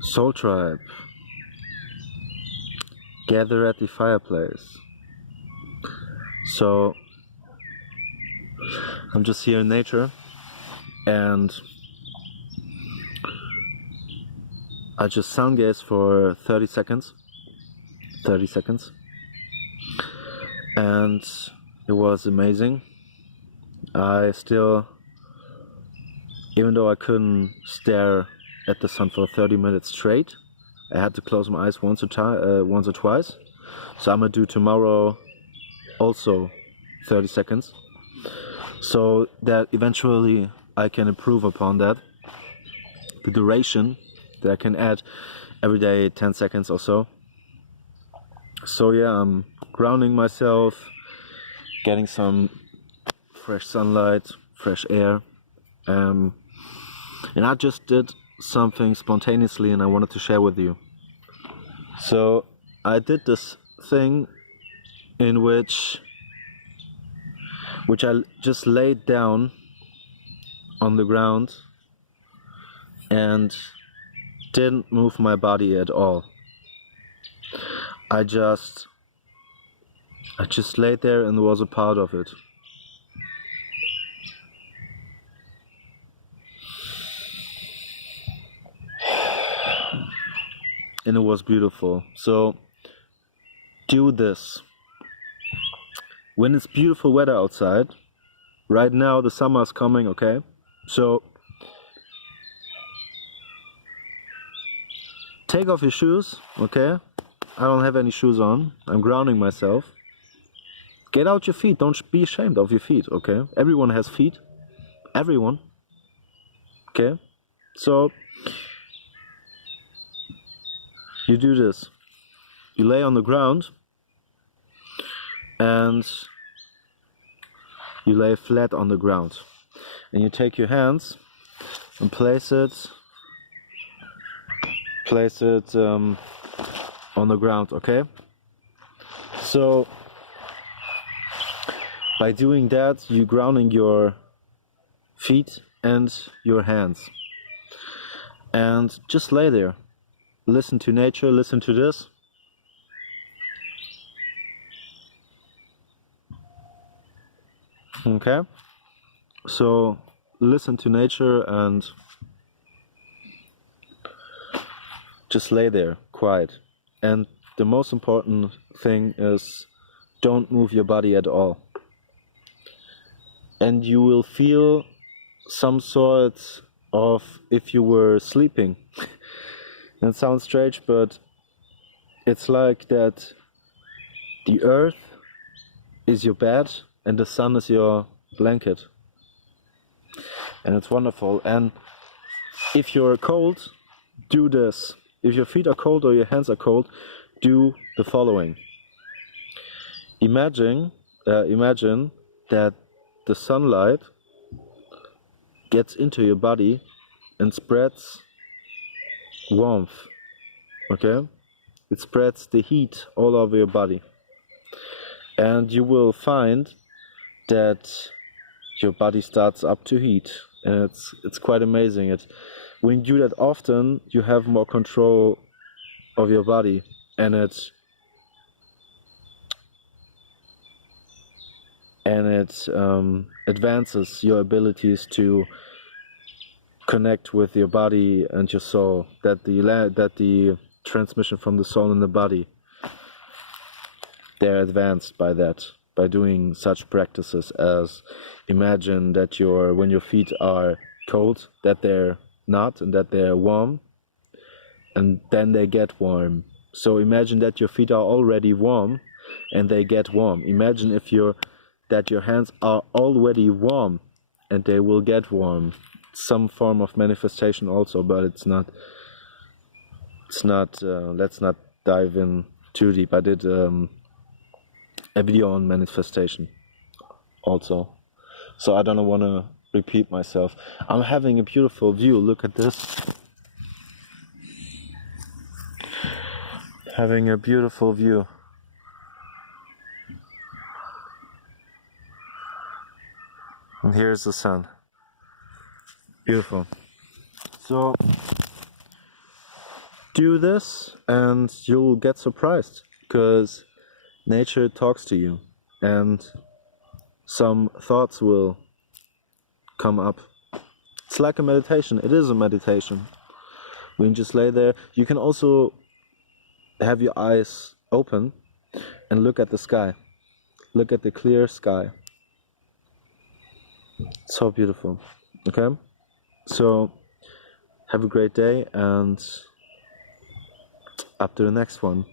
Soul Tribe, gather at the fireplace. So I'm just here in nature and I just sun gaze for 30 seconds. And it was amazing. I still, even though I couldn't stare at the sun for 30 minutes straight, I had to close my eyes once or twice. So I'm gonna do tomorrow also 30 seconds. So that eventually I can improve upon that. The duration that I can add every day 10 seconds or so. So yeah, I'm grounding myself, getting some fresh sunlight, fresh air. And I just did something spontaneously and I wanted to share with you. So I did this thing in which I just laid down on the ground and didn't move my body at all. I just laid there and was a part of it. And it was beautiful. So do this when it's beautiful weather outside. Right now the summer is coming, okay? So take off your shoes, okay? I don't have any shoes on. I'm grounding myself. Get out your feet. Don't be ashamed of your feet, okay? Everyone has feet. Everyone. Okay? So you do this. You lay on the ground and you lay flat on the ground. And you take your hands and place it on the ground, okay? So by doing that, you're grounding your feet and your hands. And just lay there. Listen to nature, listen to this. Okay? So listen to nature and just lay there, quiet. And the most important thing is don't move your body at all. And you will feel some sort of if you were sleeping. It sounds strange, but it's like that the earth is your bed and the sun is your blanket. And it's wonderful. And if you're cold, do this. If your feet are cold or your hands are cold, do the following. Imagine that the sunlight gets into your body and spreads warmth, okay? It spreads the heat all over your body. And you will find that your body starts up to heat. And it's quite amazing. When you do that often, you have more control of your body. And it advances your abilities to connect with your body and your soul, that the transmission from the soul in the body, they're advanced by that, by doing such practices as imagine that when your feet are cold, that they're not and that they're warm, and then they get warm. So imagine that your feet are already warm and they get warm. Imagine that your hands are already warm and they will get warm. Some form of manifestation also, but it's not let's not dive in too deep. I did a video on manifestation also, so I don't want to repeat myself. I'm having a beautiful view. Look at this. Having a beautiful view. And here's the sun. Beautiful. So do this and you'll get surprised, because nature talks to you and some thoughts will come up. It's like a meditation. It is a meditation. When you just lay there, you can also have your eyes open and look at the sky. Look at the clear sky. So beautiful. Okay? So have a great day and up to the next one.